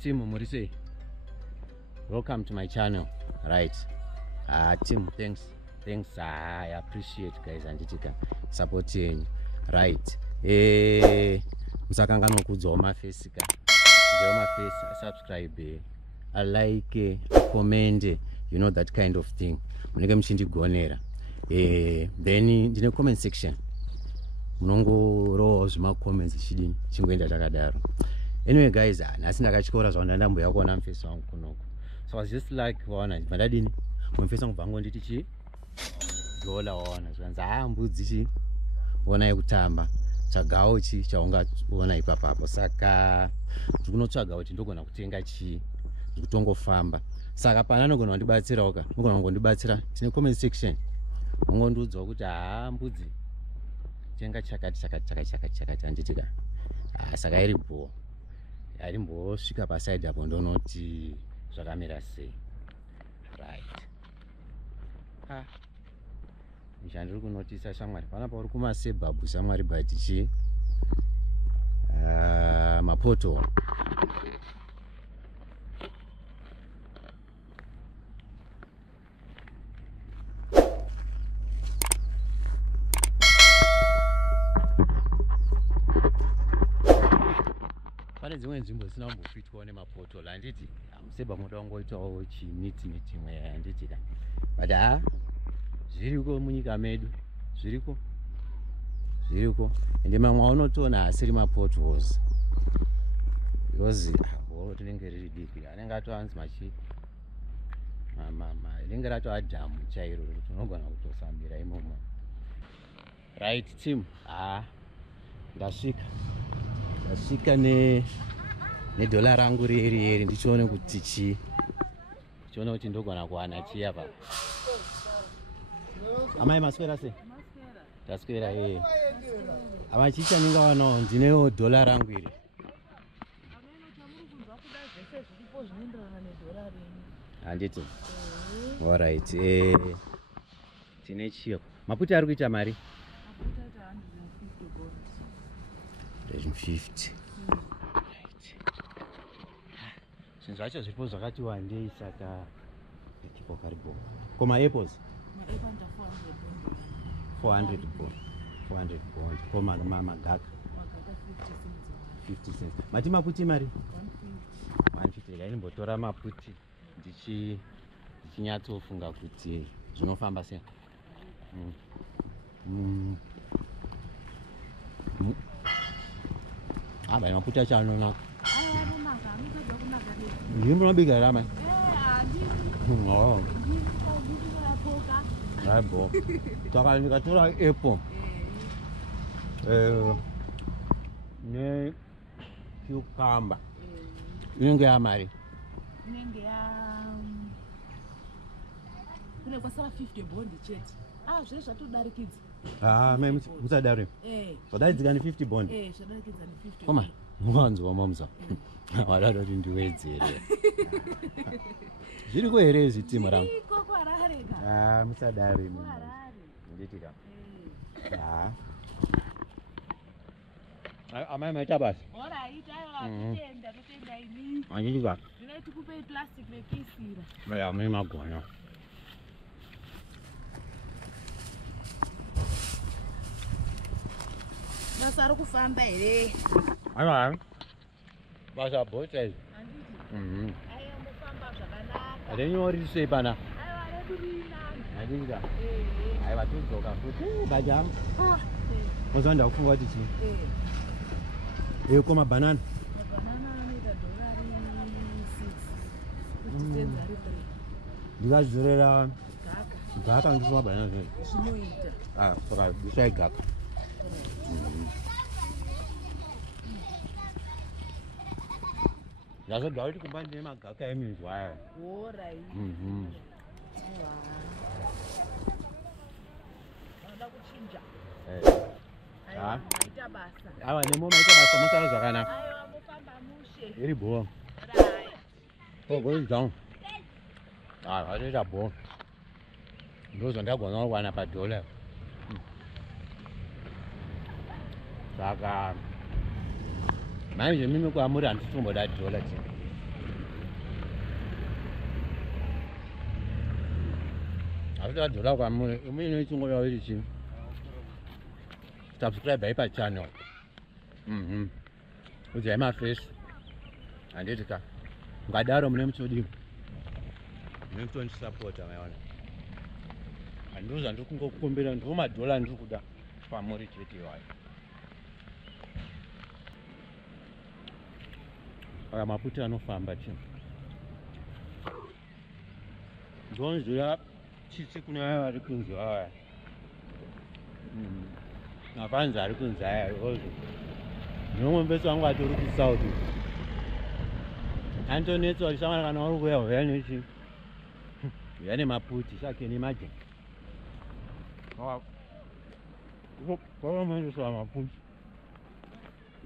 Team Murise, welcome to my channel. Right. Team, thanks. I appreciate guys and supporting. Right. Musakanga nokudzawo maface ka. Ndewo maface, subscribe, like, comment, you know that kind of thing. Munenge muchindigonera. Then ndine comment section. Munongorowa zvima comments chidini chingoenda takadaro. Anyway guys, nasi ndakachikora zvandamboya kuona mufesi wangu kunoko. So I was just like waona madadini mufesi wangu bvangu nditi chi dola waona zvanza mbudzi chi ona yekutamba tsvagawo chi chaungaona ipapapo. Saka ndikunotsvaga kuti ndogona kutenga chi ndikutongofamba. Saka pana anogona kundibatsirawo ka unogona kundibatsira tine comment section ungondiudzawo kuti mbudzi tenga chakati handiti ka. Saka iri bho arimbosvika paside apo ndonoti zvakamira sei. Right. Ndiri kunotisa shamwari panapa uri kumasebhabhu shamwari but chi mapoto. Pane dzimwe nzvimbo dzisina kumbopitwawo nemapoto handiti museba moda wangoitawo chimiti mitimwe handiti ka. But zviriko munyika medu zviriko ende mamwe aunotoona asiri mapotholes because tinenge riri diki anenge atoanzi machi rinenge ratoadhamu chairo rekuti unogona kutosambira imomo. Right team, ndasvika nedhola rangu riri ndichione kuti ndogona kuwana chiya pa. Amai maswera se? Taswera ama chicha ningawanawo ndinewo dhola rangu iri. Handiti. Alright. Tine chiyo. Maputi ari kuita mari? 150. Zvinhu zvacho zviripo zvakati wandei saka ikipo karibo. Koma apples? 400 bond. Koma magaka 50 cents. Mati maputi mari? 150. Dai nimbotora maputi ndichinyatsofunga kuti zvinofamba sei. Bai maputi acho anonaka. Ndiri munobika rama? Raibo. Saka ndikatora apple ne cucumber inenge yamari? Inenge kune kwasara 50 bondi chete. Zviri zvatodarikidza. Musadari? Zvadaridzika ni 50 bondi? Zvadarikidza ni 50. Koma muwanzwa mamza. Wadada kuti ndiwedzere. Zviriko here zvitimo rangu? Zviriko kuHarare ka. Musadari. kuHarare. Nditi ka. Amai maita basi? Alright, totenda ini. Handiti ka. Ndinoiti kupe plastic rekisira. Mune magonya. Basa ari kufamba here. Aiwa. Basa bota izvi. Handiti. Mufamba zvakanaka. Renyori sei pana? Aiwa rekurina. Handiti ka. Aiwa todzoka futi. Bajam. Mozanda kufunga kuti chii? Koma banana. Mabanana anoita dolari 6. 50 cents ari 3. Ndikazorera Gaka. Gaka ndifuma banana zvino. Zvinoita. Saka ndisai gaka. Ndazodwa kuti kumba ndine magaka eminzwa aya. Alright. Vanoda kuchinja. Maita basa. Aiwa nemo maita basa musara zvakanaka. Aiwa mufamba mushe. Iri bho. Right. Go down. Zvatoita bho. Ndozvandagona kuwana padhola. Saka manje mimi kwamuri handisitomboda dhola chini. After dhola kwamuri umine chingoya iri chini. Subscribe haipa channel. Udzai maface. Handiti ka. Ngadaro mune muchodini. Mune kutondisapota maiona. Handizvo ndiri kungokumbira ndiwo madhola ndiri kuda kwamuri chete iwayo. Aya maputi anofamba chini. Ndonzira tsitsi kune vaya vari kunze vaya. Mafanzi ari kunze aya izvozvo. Nomwe mbeso wangu atori kusouth. Antonetsa uchishamana kana uri kuya uya nechi. Uya nemaputi shake nemaje. Kwa manje sa maputi.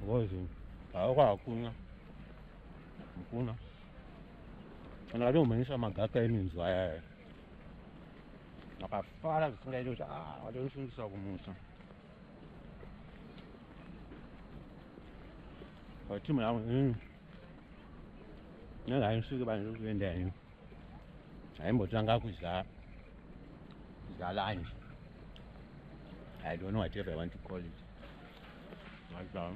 Ngozi. Awakwa hakuna. Hakuna. Kana leo umenisha magaka eminzwa aya. Akafara zvisingaiti kuti wadonifundisa kumusa. Kuti mwana nanga anisvike panzviri kuenda ini. Aimbotanga kudya lunch. I don't know whatever I want to call it. Like that.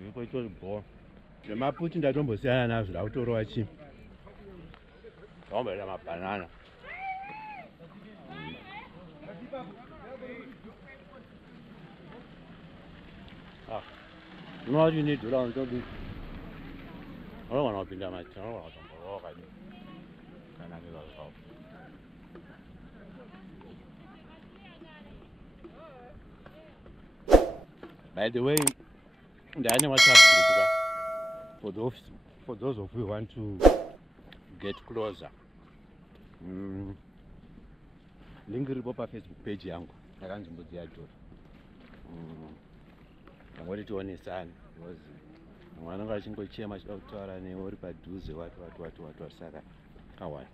Ndiko itori bhora. Nemaputi ndatombosiyana nazvo ndakutorova chii. Ndaomboita mabanana. You know what you need to learn to do? I don't want to be there, my channel. I don't want to walk. I can't do that. By the way, the animal WhatsApp group for those of you who want to get closer. Link iripo pa Facebook page yangu yakanzi Mbudziyadhura. Ngoti tionesane because mwana ngachingochema chida kutaura newe uri padhuze watu saka kawani.